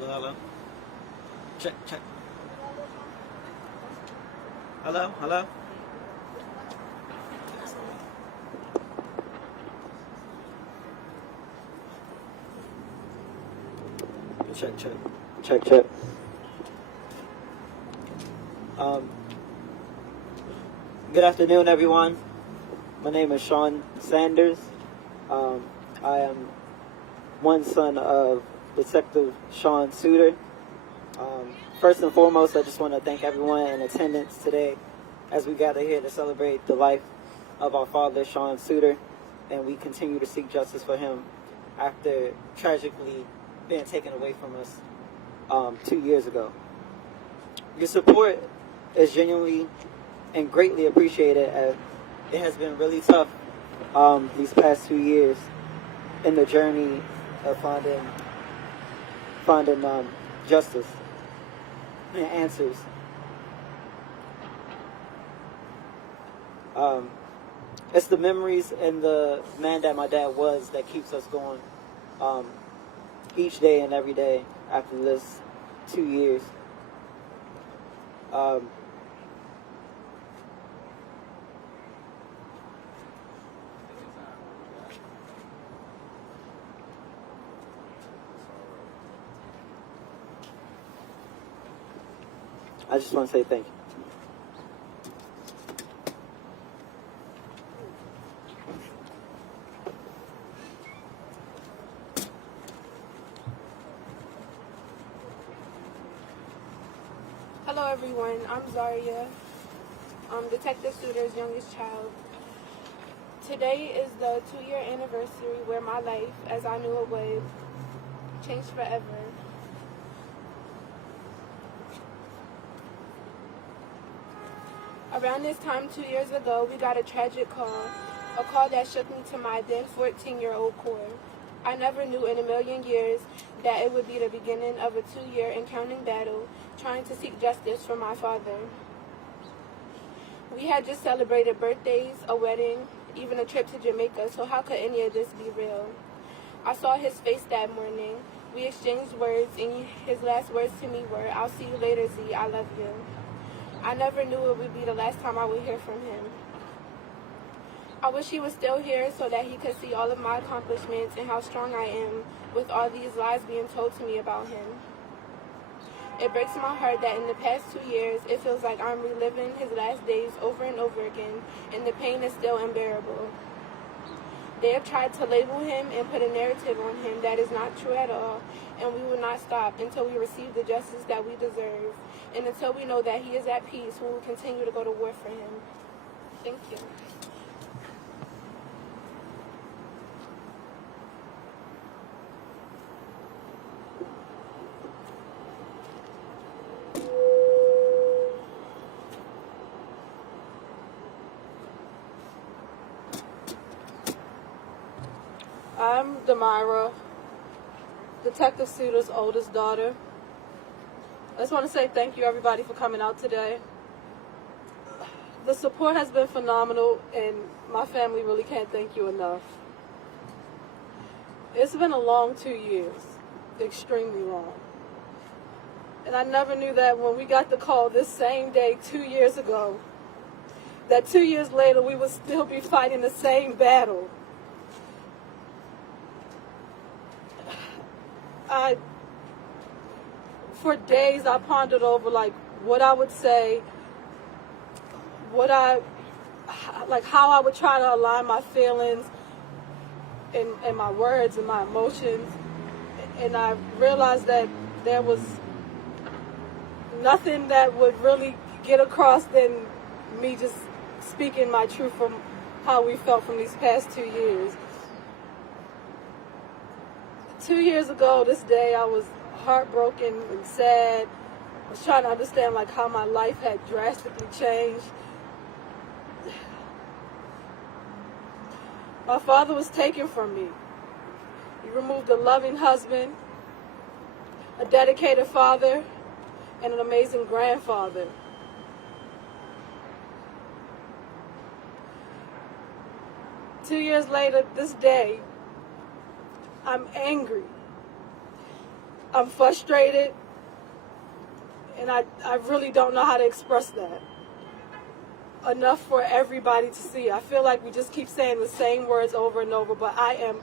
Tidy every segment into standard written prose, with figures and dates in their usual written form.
Hello. Check. Hello. Check. Good afternoon, everyone. My name is Sean Sanders. I am one son of Detective Sean Suter. First and foremost, I just want to thank everyone in attendance today as we gather here to celebrate the life of our father, Sean Suter, and we continue to seek justice for him after tragically being taken away from us 2 years ago. Your support is genuinely and greatly appreciated, as it has been really tough these past 2 years in the journey of finding justice and answers. It's the memories and the man that my dad was that keeps us going each day and every day after this 2 years. I just want to say thank you. Hello everyone, I'm Zaria. I'm Detective Suter's youngest child. Today is the 2-year anniversary where my life, as I knew it would, changed forever. Around this time 2 years ago, we got a tragic call, a call that shook me to my then 14-year-old core. I never knew in a million years that it would be the beginning of a 2-year and counting battle trying to seek justice for my father. We had just celebrated birthdays, a wedding, even a trip to Jamaica, so how could any of this be real? I saw his face that morning. We exchanged words, and his last words to me were, "I'll see you later, Z, I love you." I never knew it would be the last time I would hear from him. I wish he was still here so that he could see all of my accomplishments and how strong I am with all these lies being told to me about him. It breaks my heart that in the past 2 years, it feels like I'm reliving his last days over and over again, and the pain is still unbearable. They have tried to label him and put a narrative on him that is not true at all, and we will not stop until we receive the justice that we deserve, and until we know that he is at peace, we will continue to go to war for him. Thank you. I'm Demira, Detective Suter's oldest daughter. I just want to say thank you, everybody, for coming out today. The support has been phenomenal, and my family really can't thank you enough. It's been a long 2 years, extremely long. And I never knew that when we got the call this same day 2 years ago, that 2 years later we would still be fighting the same battle. For days I pondered over what I would say, how I would try to align my feelings and my words and my emotions, and I realized that there was nothing that would really get across than me just speaking my truth from how we felt from these past 2 years. 2 years ago this day, I was heartbroken and sad. I was trying to understand how my life had drastically changed. My father was taken from me. He removed a loving husband, a dedicated father, and an amazing grandfather. Two years later, this day, I'm angry. I'm frustrated, and I really don't know how to express that enough for everybody to see. I feel like we just keep saying the same words over and over, but I am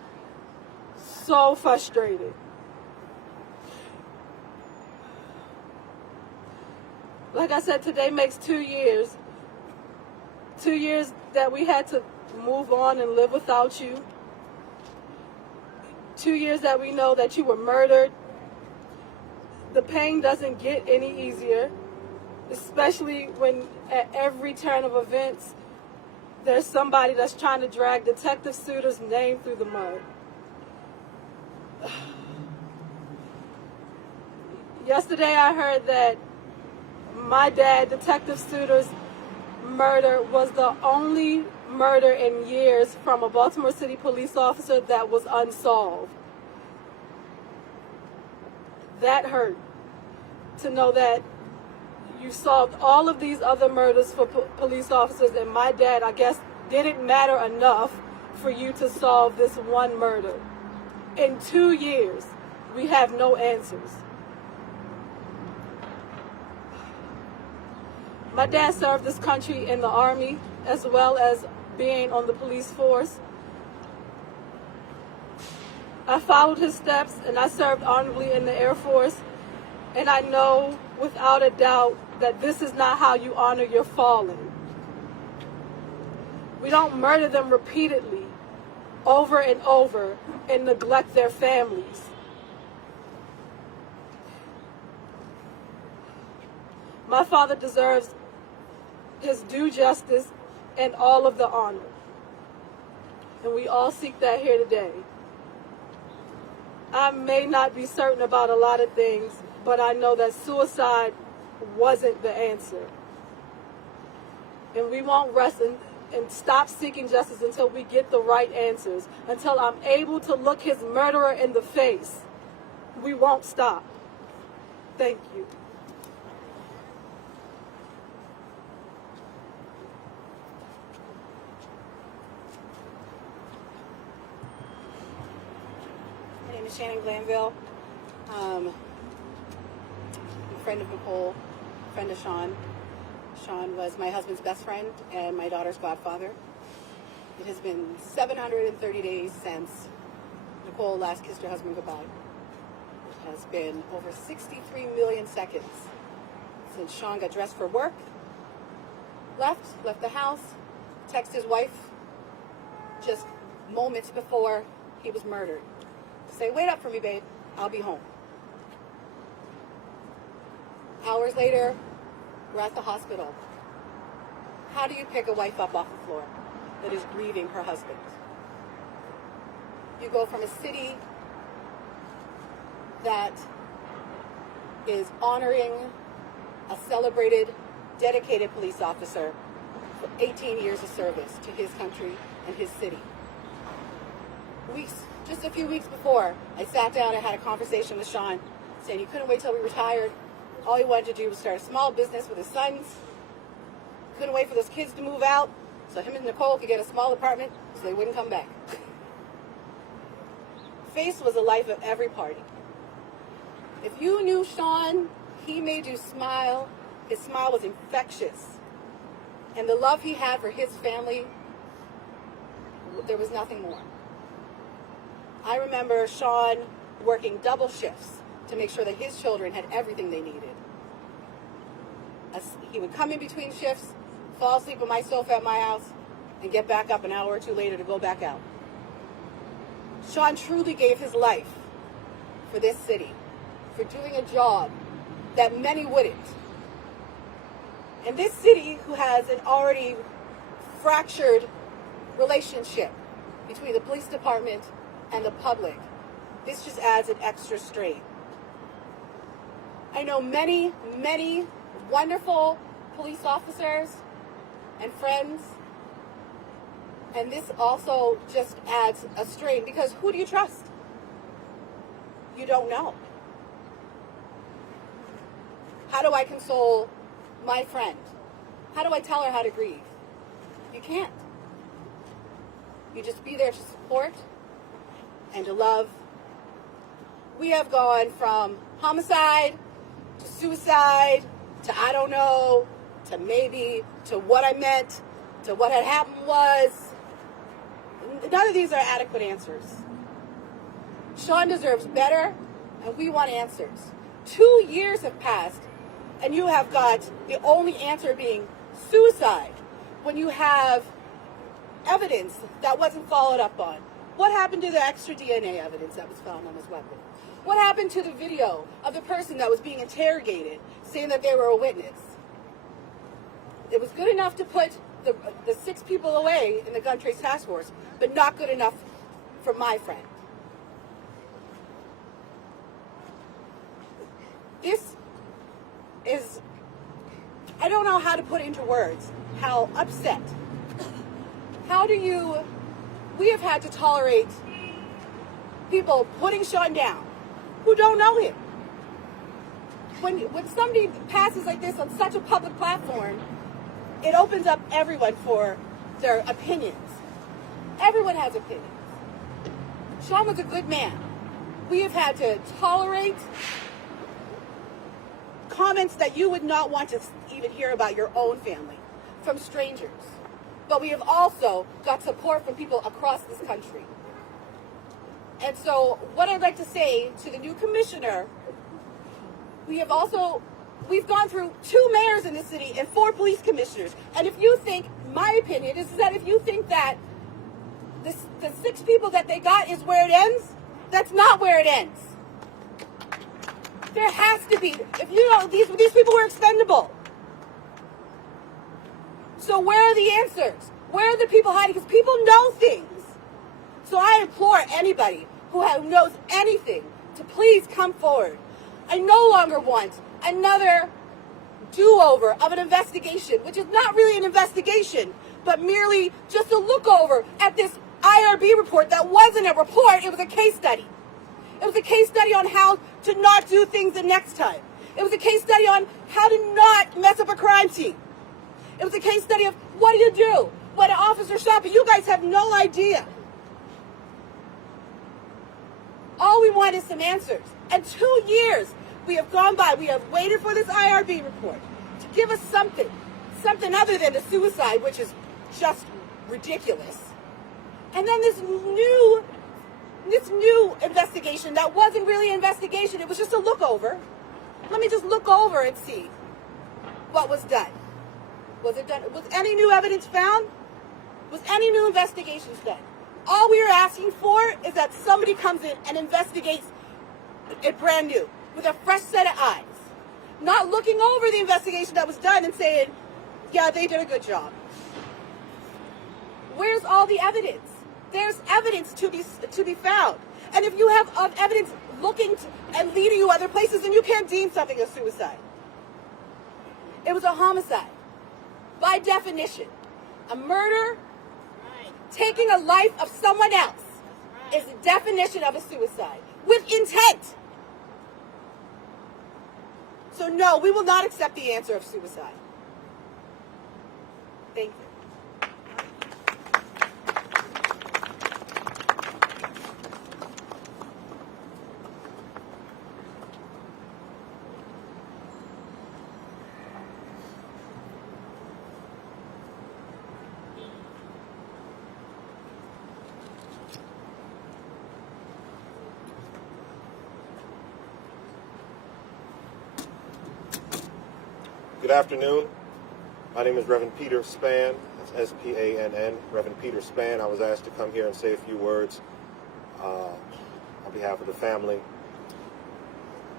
so frustrated. Like I said, today makes 2 years. 2 years that we had to move on and live without you. 2 years that we know that you were murdered. The pain doesn't get any easier, especially when at every turn of events, there's somebody that's trying to drag Detective Suter's name through the mud. Yesterday I heard that my dad, Detective Suter's murder was the only murder in years from a Baltimore City police officer that was unsolved. That hurt, to know that you solved all of these other murders for police officers, and my dad, I guess, didn't matter enough for you to solve this one murder. In 2 years, we have no answers. My dad served this country in the Army as well as being on the police force. I followed his steps and I served honorably in the Air Force. And I know without a doubt that this is not how you honor your fallen. We don't murder them repeatedly, over and over, and neglect their families. My father deserves his due justice and all of the honor. And we all seek that here today. I may not be certain about a lot of things, but I know that suicide wasn't the answer. And we won't rest and stop seeking justice until we get the right answers, until I'm able to look his murderer in the face. We won't stop. Thank you. My name is Shannon Glanville. I'm a friend of Nicole, friend of Sean. Sean was my husband's best friend and my daughter's godfather. It has been 730 days since Nicole last kissed her husband goodbye. It has been over 63 million seconds since Sean got dressed for work, left the house, texted his wife just moments before he was murdered. Say, wait up for me, babe. I'll be home. Hours later, we're at the hospital. How do you pick a wife up off the floor that is grieving her husband? You go from a city that is honoring a celebrated, dedicated police officer for 18 years of service to his country and his city. Just a few weeks before, I sat down and had a conversation with Sean, saying he couldn't wait till we retired. All he wanted to do was start a small business with his sons. Couldn't wait for those kids to move out so him and Nicole could get a small apartment so they wouldn't come back. Face was the life of every party. If you knew Sean, he made you smile. His smile was infectious. And the love he had for his family, there was nothing more. I remember Sean working double shifts to make sure that his children had everything they needed. He would come in between shifts, fall asleep on my sofa at my house, and get back up an hour or two later to go back out. Sean truly gave his life for this city, for doing a job that many wouldn't. And this city, who has an already fractured relationship between the police department and the public, this just adds an extra strain. I know many, many wonderful police officers and friends, and this also just adds a strain, because who do you trust? You don't know. How do I console my friend? How do I tell her how to grieve? You can't. You just be there to support and to love we have gone from homicide to suicide to I don't know to maybe to what I meant to what had happened was. None of these are adequate answers. Sean deserves better, and we want answers. 2 years have passed, and you have got the only answer being suicide when you have evidence that wasn't followed up on. What happened to the extra DNA evidence that was found on his weapon? What happened to the video of the person that was being interrogated saying that they were a witness? It was good enough to put the 6 people away in the gun trace task force, but not good enough for my friend. This is, I don't know how to put into words how upset. We have had to tolerate people putting Sean down who don't know him. When somebody passes like this on such a public platform, it opens up everyone for their opinions. Everyone has opinions. Sean was a good man. We have had to tolerate comments that you would not want to even hear about your own family from strangers. But we have also got support from people across this country. And so what I'd like to say to the new commissioner, we've gone through 2 mayors in this city and 4 police commissioners. And if you think, my opinion is that if you think that the 6 people that they got is where it ends, that's not where it ends. There has to be, if you know, these people were expendable. So where are the answers? Where are the people hiding? Because people know things. So I implore anybody who knows anything to please come forward. I no longer want another do-over of an investigation, which is not really an investigation, but merely just a look over at this IRB report that wasn't a report, it was a case study. It was a case study on how to not do things the next time. It was a case study on how to not mess up a crime scene. It was a case study of what do you do when an officer shot, but you guys have no idea. All we want is some answers. And 2 years we have gone by. We have waited for this IRB report to give us something other than the suicide, which is just ridiculous. And then this new investigation that wasn't really an investigation. It was just a look over. Let me just look over and see what was done. Was it done? Was any new evidence found? Was any new investigations done? All we are asking for is that somebody comes in and investigates it brand new, with a fresh set of eyes. Not looking over the investigation that was done and saying, yeah, they did a good job. Where's all the evidence? There's evidence to be found. And if you have evidence looking and leading you other places, then you can't deem something a suicide. It was a homicide. By definition, a murder, taking a life of someone else, is the definition of a suicide, with intent. So no, we will not accept the answer of suicide. Thank you. Good afternoon. My name is Reverend Peter Spann. That's S-P-A-N-N, Reverend Peter Spann. I was asked to come here and say a few words on behalf of the family.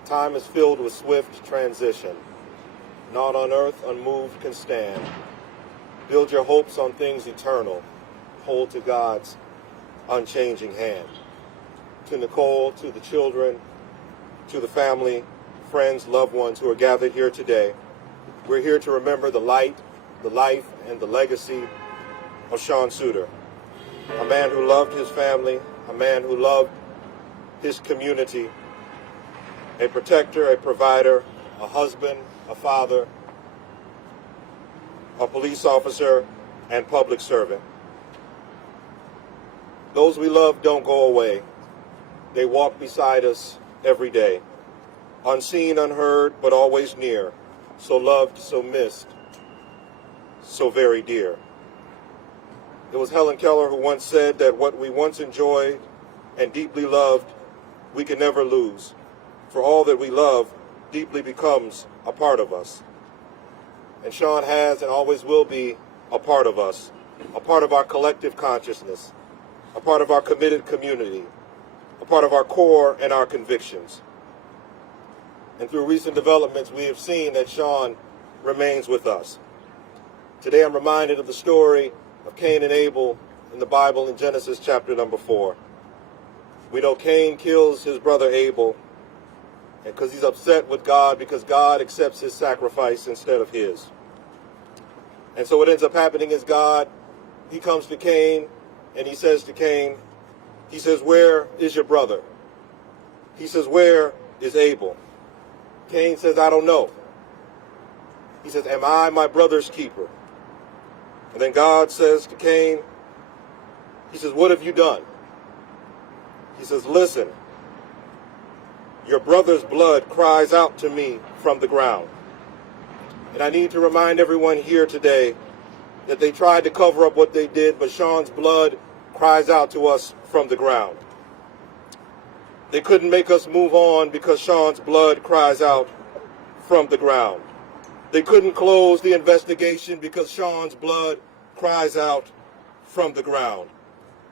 Time is filled with swift transition. Naught on earth unmoved can stand. Build your hopes on things eternal. Hold to God's unchanging hand. To Nicole, to the children, to the family, friends, loved ones who are gathered here today, we're here to remember the light, the life, and the legacy of Sean Suiter, a man who loved his family, a man who loved his community, a protector, a provider, a husband, a father, a police officer, and public servant. Those we love don't go away. They walk beside us every day. Unseen, unheard, but always near. So loved, so missed, so very dear. It was Helen Keller who once said that what we once enjoyed and deeply loved, we can never lose. For all that we love deeply becomes a part of us. And Sean has and always will be a part of us, a part of our collective consciousness, a part of our committed community, a part of our core and our convictions. And through recent developments, we have seen that Sean remains with us. Today I'm reminded of the story of Cain and Abel in the Bible in Genesis chapter number 4. We know Cain kills his brother Abel because he's upset with God because God accepts his sacrifice instead of his. And so what ends up happening is he comes to Cain and he says to Cain, he says, "Where is your brother?" He says, "Where is Abel?" Cain says, "I don't know." He says, "Am I my brother's keeper?" And then God says to Cain, he says, "What have you done?" He says, "Listen, your brother's blood cries out to me from the ground." And I need to remind everyone here today that they tried to cover up what they did, but Sean's blood cries out to us from the ground. They couldn't make us move on because Sean's blood cries out from the ground. They couldn't close the investigation because Sean's blood cries out from the ground.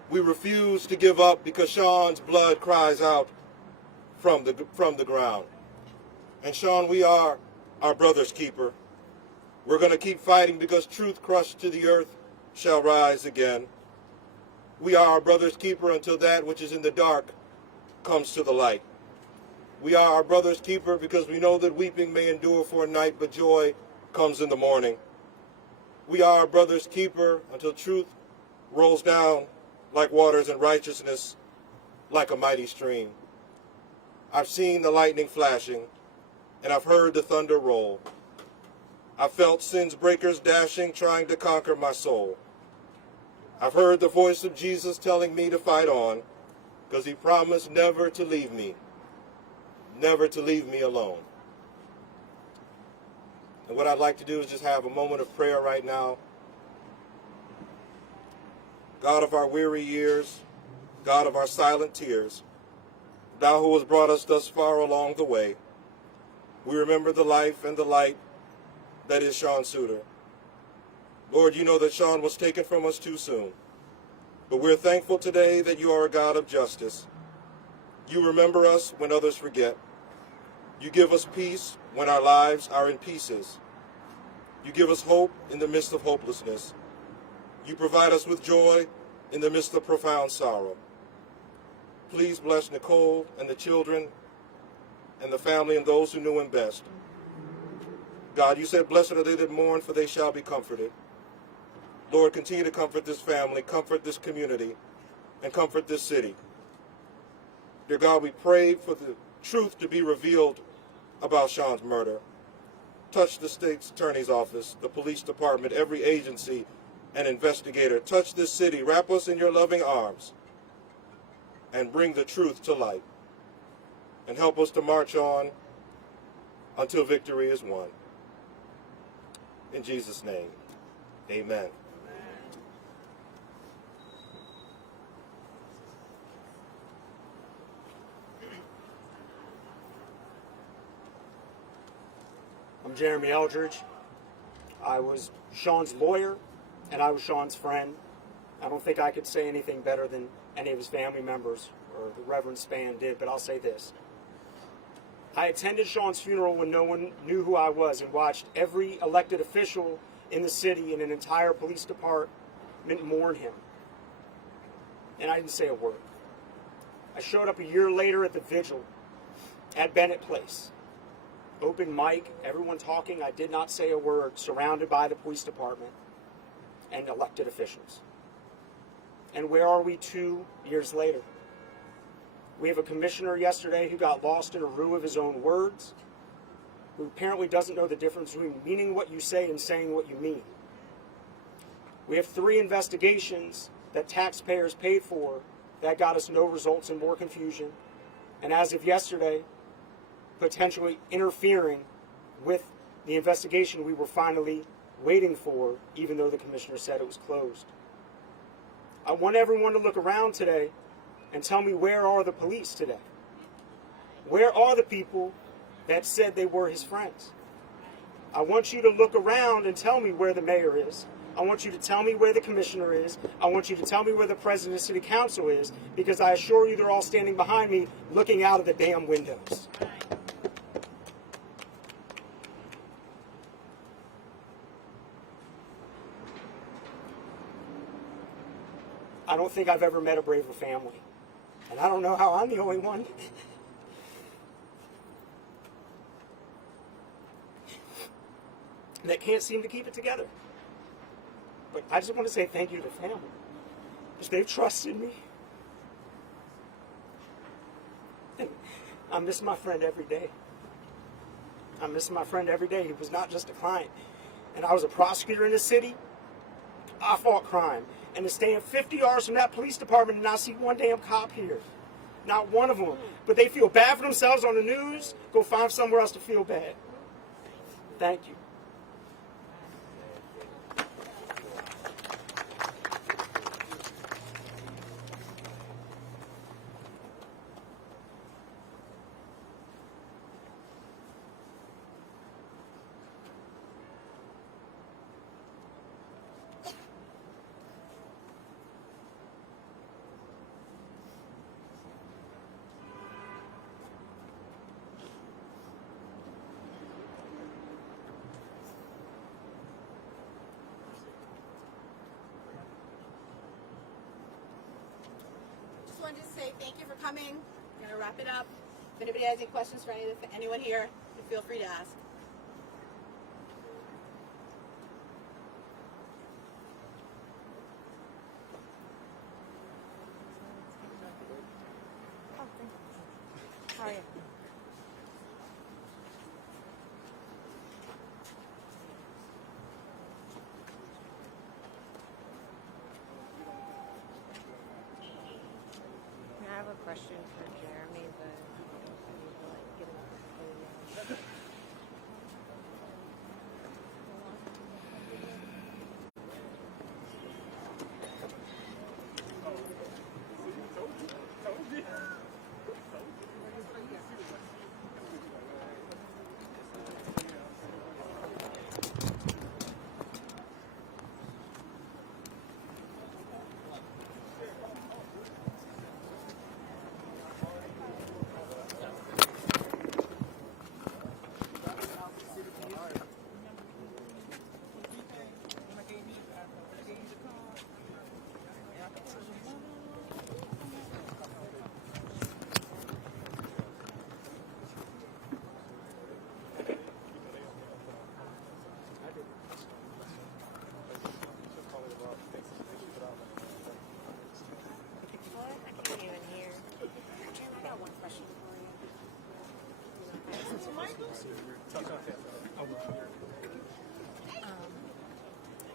We refuse to give up because Sean's blood cries out from the ground. And Sean, we are our brother's keeper. We're going to keep fighting because truth crushed to the earth shall rise again. We are our brother's keeper until that which is in the dark comes to the light. We are our brother's keeper because we know that weeping may endure for a night, but joy comes in the morning. We are our brother's keeper until truth rolls down like waters and righteousness like a mighty stream. I've seen the lightning flashing, and I've heard the thunder roll. I've felt sin's breakers dashing, trying to conquer my soul. I've heard the voice of Jesus telling me to fight on, because he promised never to leave me alone. And what I'd like to do is just have a moment of prayer right now. God of our weary years, God of our silent tears, thou who hast brought us thus far along the way, we remember the life and the light that is Sean Suter. Lord, you know that Sean was taken from us too soon, but we're thankful today that you are a God of justice. You remember us when others forget. You give us peace when our lives are in pieces. You give us hope in the midst of hopelessness. You provide us with joy in the midst of profound sorrow. Please bless Nicole and the children and the family and those who knew him best. God, you said, "Blessed are they that mourn, for they shall be comforted." Lord, continue to comfort this family, comfort this community, and comfort this city. Dear God, we pray for the truth to be revealed about Sean's murder. Touch the state's attorney's office, the police department, every agency and investigator. Touch this city, wrap us in your loving arms, and bring the truth to light. And help us to march on until victory is won. In Jesus' name, amen. I'm Jeremy Eldridge. I was Sean's lawyer, and I was Sean's friend. I don't think I could say anything better than any of his family members or the Reverend Spann did, but I'll say this. I attended Sean's funeral when no one knew who I was and watched every elected official in the city and an entire police department mourn him. And I didn't say a word. I showed up a year later at the vigil at Bennett Place. Open mic, everyone talking. I did not say a word, surrounded by the police department and elected officials. And where are we 2 years later? We have a commissioner yesterday who got lost in a room of his own words, who apparently doesn't know the difference between meaning what you say and saying what you mean. We have 3 investigations that taxpayers paid for that got us no results and more confusion. and as of yesterday, potentially interfering with the investigation we were finally waiting for, even though the commissioner said it was closed. I want everyone to look around today and tell me, where are the police today? Where are the people that said they were his friends? I want you to look around and tell me where the mayor is. I want you to tell me where the commissioner is. I want you to tell me where the president of city council is, because I assure you they're all standing behind me looking out of the damn windows. I don't think I've ever met a braver family. And I don't know how I'm the only one. That can't seem to keep it together. But I just want to say thank you to the family, because they've trusted me. And I miss my friend every day. I miss my friend every day. He was not just a client. And I was a prosecutor in the city. I fought crime. And to stand 50 yards from that police department and not see one damn cop here. Not one of them. But they feel bad for themselves on the news. Go find somewhere else to feel bad. Thank you. Just wanted to say thank you for coming. I'm gonna wrap it up. If anybody has any questions for anyone here, feel free to ask. How are you? I have a question for Jeremy, but I need to get him.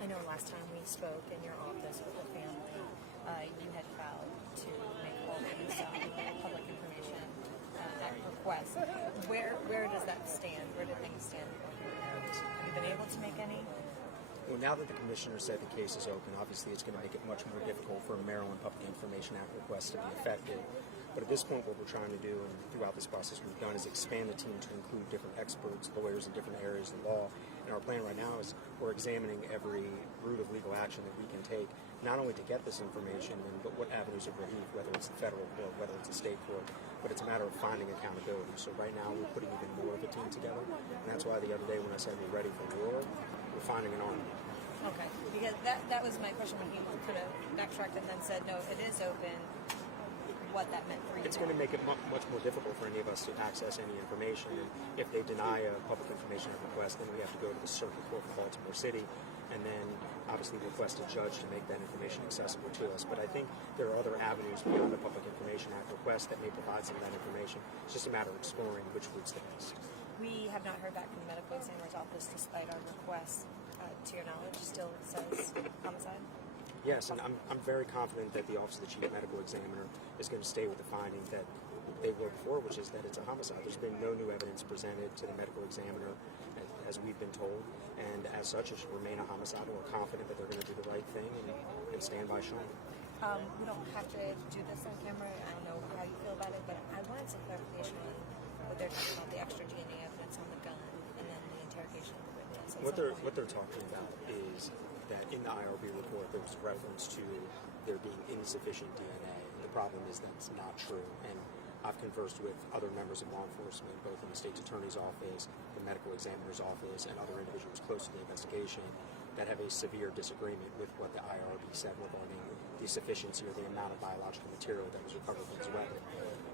I know last time we spoke in your office with the family, you had filed to make all these public information requests. Where does that stand? Where do things stand? Have you been able to make any? Well, now that the commissioner said the case is open, obviously it's going to make it much more difficult for a Maryland Public Information Act request to be effective. But at this point, what we're trying to do, and throughout this process we've done, is expand the team to include different experts, lawyers in different areas of law. And our plan right now is we're examining every route of legal action that we can take, not only to get this information, but what avenues of relief, whether it's the federal court, whether it's the state court, but it's a matter of finding accountability. So right now we're putting even more of a team together, and that's why the other day when I said we're ready for war, we're finding an army. Okay, because that was my question when he could have backtracked and then said, no, if it is open, what that meant for you. It's going to make it much more difficult for any of us to access any information. And if they deny a public information request, then we have to go to the circuit court in Baltimore City and then obviously request a judge to make that information accessible to us. But I think there are other avenues beyond the Public Information Act request that may provide some of that information. It's just a matter of exploring which routes the best. We have not heard back from the medical examiner's office despite our requests. To your knowledge, still says homicide? Yes, and I'm very confident that the Office of the Chief Medical Examiner is going to stay with the finding that they were before, which is that it's a homicide. There's been no new evidence presented to the medical examiner, as we've been told, and as such, it should remain a homicide. We're confident that they're going to do the right thing and stand by Sean. We don't have to do this on camera. I don't know how you feel about it, but I wanted some clarification on what they're talking about, the extra DNA evidence on the gun, and then the interrogation of the witness. What they're talking about is that in the IRB report there was reference to there being insufficient DNA. And the problem is that's not true. And I've conversed with other members of law enforcement, both in the state's attorney's office, the medical examiner's office, and other individuals close to the investigation that have a severe disagreement with what the IRB said regarding the sufficiency or the amount of biological material that was recovered from his weapon.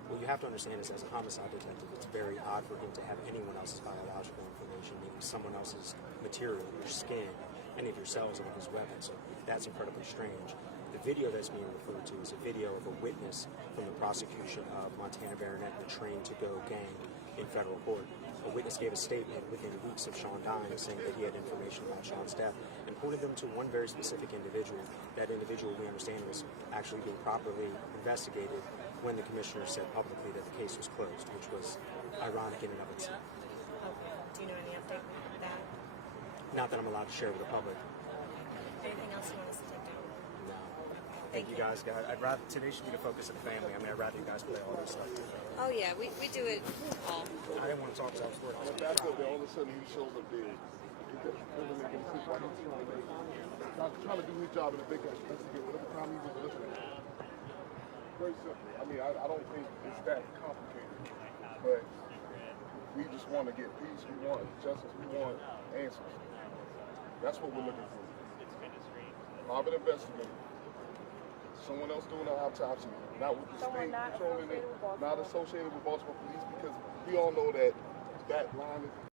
What you have to understand is, as a homicide detective, it's very odd for him to have anyone else's biological information, meaning someone else's material, your skin, any of your cells on his weapon. So that's incredibly strange. The video that's being referred to is a video of a witness from the prosecution of Montana Baronet and the Train to Go gang in federal court. A witness gave a statement within weeks of Sean dying saying that he had information about Sean's death and pointed them to one very specific individual. That individual, we understand, was actually being properly investigated when the commissioner said publicly that the case was closed, which was ironic in and of itself. Okay. Do you know any update on that? Not that I'm allowed to share with the public. Anything else you want us to take down? No. Thank you guys. I'd rather, today should be the focus of the family. I mean, I'd rather you guys play all this stuff too. Oh yeah, we do it all. I didn't want to talk to us. Back up there, all of a sudden he shows up there. Trying to do his job in the big investigate whatever time he was listening. Very simple. I mean, I don't think it's that complicated. But we just want to get peace. We want justice. We want answers. That's what we're looking for. Private investigator. Someone else doing an autopsy, not with the state controlling it, not associated with Baltimore police, because we all know that line is